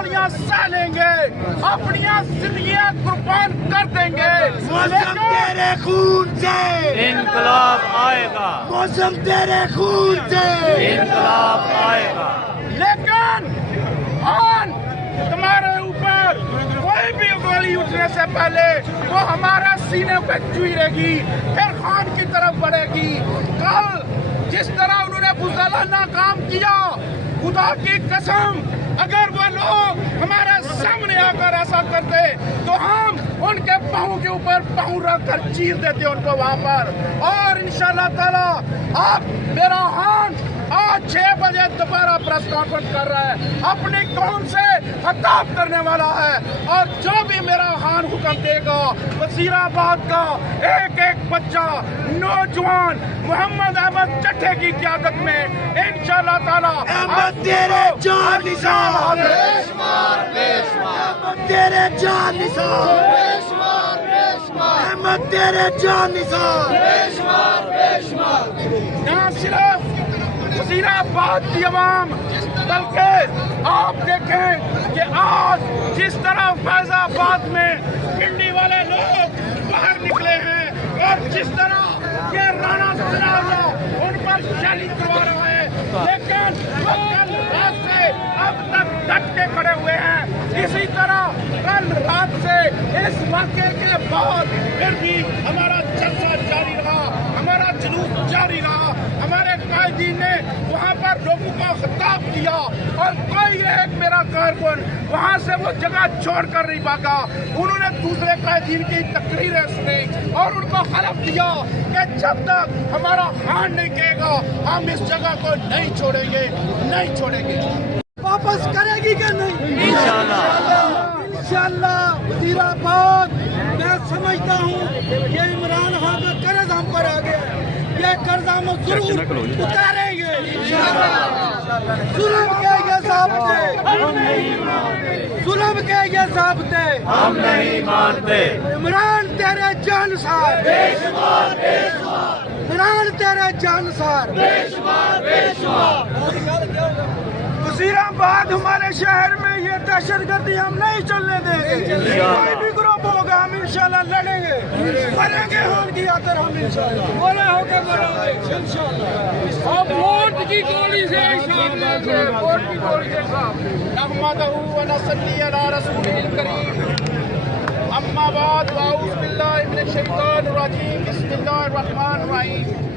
گولیاں سہ لیں گے، اپنی زندگیاں قربان کر دیں گے، موسم تیرے خون سے انقلاب آئے گا، موسم تیرے خون سے انقلاب آئے گا۔ لیکن خان تمہارے اوپر کوئی بھی گولی اٹھنے سے پہلے وہ ہمارا سینے پہ چیرے گی، پھر خان کی طرف بڑھے گی۔ کل جس طرح انہوں نے بزدل ناکام کیا، خدا کی قسم اگر وہ لوگ ہمارے سامنے آ کر ایسا کرتے تو ہم ان کے پاؤں کے اوپر پاؤں رکھ کر چیر دیتے ان کو وہاں پر۔ اور انشاءاللہ تعالی آپ میرا خان آج 6 بجے دوبارہ پریس کانفرنس کر رہا ہے، اپنی قوم سے خطاب کرنے والا ہے، اور جو بھی میرا خان حکم دے گا وزیر آباد کا ایک ایک بچہ نوجوان محمد احمد چٹھے کی قیادت میں انشاءاللہ تعالی احمد تیرے جان نثار، احمد تیرے جان نثار، احمد تیرے جان نثار۔ نہ صرف وزیر آباد کی عوام بلکہ آپ دیکھیں کہ آج جس طرح فیض آباد میں پنڈی والے لوگ باہر نکلے ہیں اور جس طرح یہ رانا ثناءاللہ ان پر شہری کروا رہا ہے، لیکن وہ کل رات سے اب تک ڈٹ کے کھڑے ہوئے ہیں۔ اسی طرح کل رات سے اس واقعے کے بعد پھر بھی ہمارا جلسہ جاری رہا، ہمارا جلوس جاری رہا، ہمارے قائدین نے وہاں پر لوگوں کو خطاب کیا، اور کوئی ایک میرا کارکن وہاں سے وہ جگہ چھوڑ کر نہیں بھاگا۔ انہوں نے دوسرے قائدین کی تقریریں سنی اور ان کو حلف دیا کہ جب تک ہمارا خان نہیں کہے گا ہم اس جگہ کو نہیں چھوڑیں گے، نہیں چھوڑیں گے۔ واپس کرے گی کہ نہیں؟ انشاءاللہ انشاءاللہ وزیر آباد میں سمجھتا ہوں کہ عمران خان کا قرض ہم پر آ گیا ہے، یہ قرض ہم ضرور اتاریں گے۔ ظلم کے یہ ضابطے، ظلم کے یہ ضابطے ہم نہیں مانتے۔ عمران تیرے جانسار، عمران تیرے جانسار۔ وزیر آباد ہمارے شہر میں یہ دہشت گردی ہم نہیں چلنے دیں گے، کوئی بھی گروپ ہوگا ہم انشاءاللہ لڑیں گے، مریں گے خان کی خاطر ہم انشاءاللہ، بولے ہو کے مریں گے انشاءاللہ۔ اب ووٹ کی گولی سے انشاءاللہ، ووٹ کی گولی سے نحمدہ و نصلی علی رسولہ الکریم، اما بعد فاعوذ باللہ من الشیطان الرجیم، بسم اللہ الرحمن الرحیم۔